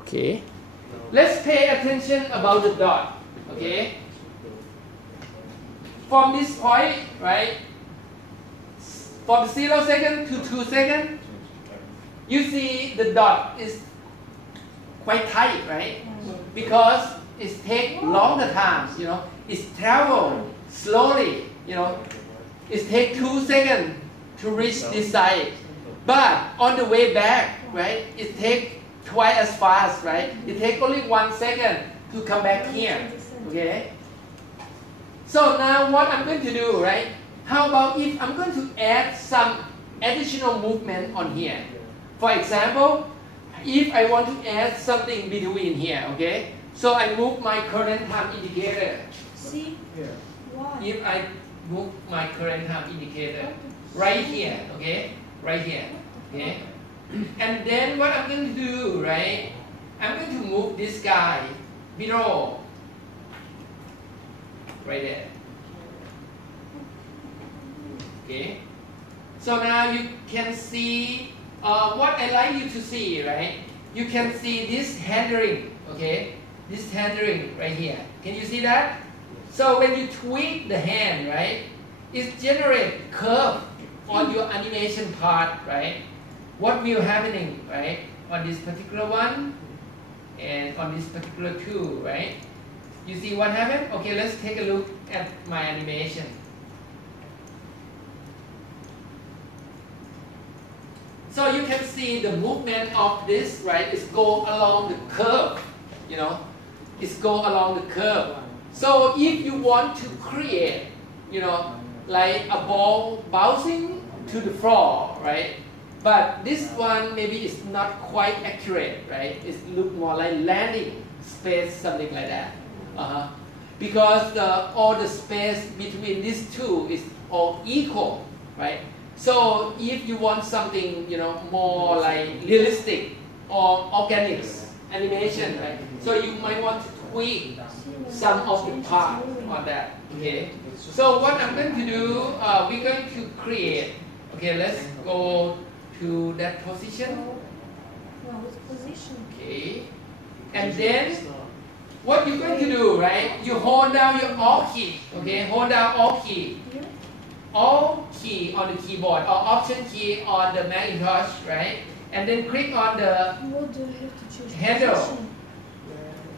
Okay. Let's pay attention about the dot. Okay. From this point, right? From 0 second to 2 second, you see the dot is quite tight, right? Because it takes longer times, It's travel slowly, It takes 2 seconds to reach this side. But on the way back, right, it takes twice as fast, right? It takes only 1 second to come back here, okay? So now what I'm going to do, right? How about if I'm going to add some additional movement on here? For example, if I want to add something between here, okay? So I move my current time indicator. See? Why? If I move my current time indicator right here, okay? Right here, okay? And then what I'm going to do, right? I'm going to move this guy below, right there. Okay? So now you can see what I like you to see, right? You can see this handling, okay? This handling right here. Can you see that? So when you tweak the hand, right? It generates curve on your animation part, right? What will happening, right? On this particular one and on this particular two, right? You see what happened? Okay, let's take a look at my animation. So you can see the movement of this, right? It's go along the curve, It's go along the curve. So if you want to create, like a ball bouncing to the floor, right? But this one maybe is not quite accurate, right? It looks more like landing space, something like that. Because all the space between these two is all equal, right? So if you want something, more like realistic or organic animation, right? So you might want to tweak some of the part on that. Okay. So what I'm going to do, we're going to create. Okay, let's go to that position. Okay. And then what you're going to do, right? You hold down your Alt key. Okay, hold down Alt key. Alt key on the keyboard or Option key on the Macintosh, right? And then click on the handle.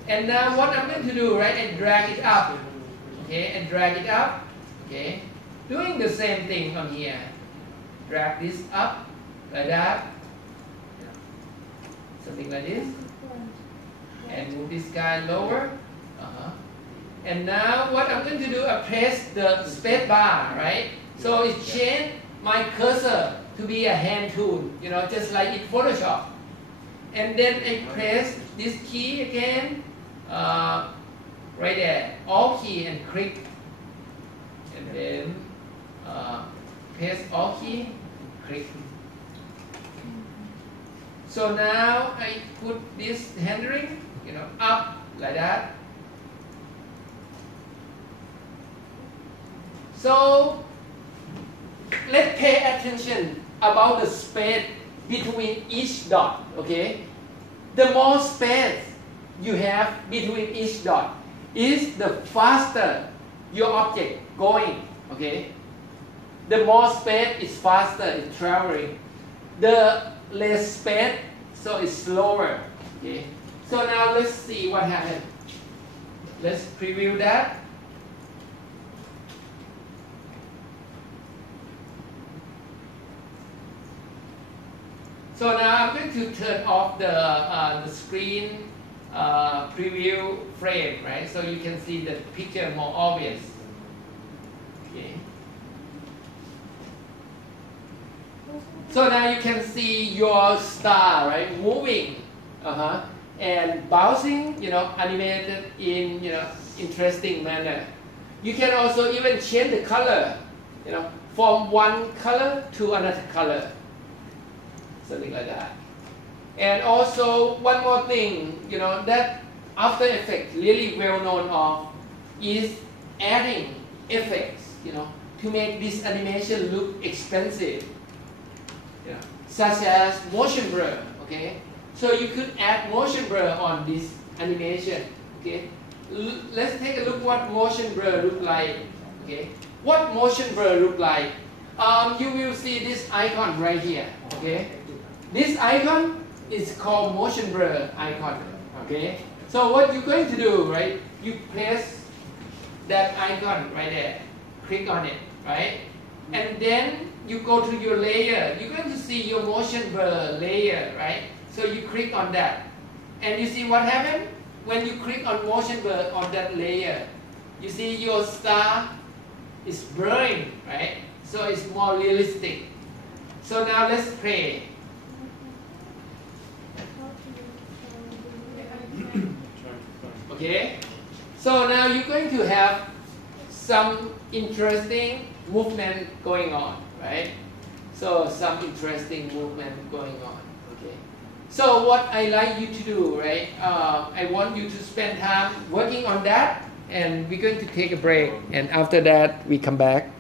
And now what I'm going to do, right? And drag it up. Okay, and drag it up. Okay, doing the same thing on here. Drag this up like that. Something like this. And move this guy lower. And now what I'm going to do, I press the space bar, right? So it changed my cursor to be a hand tool, just like in Photoshop. And then I press this key again, right there, Alt key and click. And then press Alt key, click. So now I put this handling, up like that. So let's pay attention about the space between each dot, okay? The more space you have between each dot is the faster your object going, okay? The more space is faster, it's traveling. The less space, so it's slower, okay? So now let's see what happened. Let's preview that. So now I'm going to turn off the screen preview frame, right? So you can see the picture more obvious. Okay. So now you can see your star, right, moving, and bouncing, animated in, interesting manner. You can also even change the color, from one color to another color. Something like that. And also one more thing, that After Effects really well known of is adding effects, to make this animation look expensive, such as motion blur, okay? So you could add motion blur on this animation. Okay, let's take a look what motion blur look like. Okay, what motion blur look like? You will see this icon right here. Okay, this icon is called motion blur icon. Okay, so what you're going to do, right? You press that icon right there, click on it, right? And then you go to your layer. You're going to see your motion blur layer, right? So you click on that, and you see what happened when you click on motion blur on that layer. You see your star is blurring, right? So it's more realistic. So now let's play. Okay. So now you're going to have some interesting movement going on, right? So some interesting movement going on. Okay. So what I like you to do, right? I want you to spend time working on that, and we're going to take a break, and after that we come back.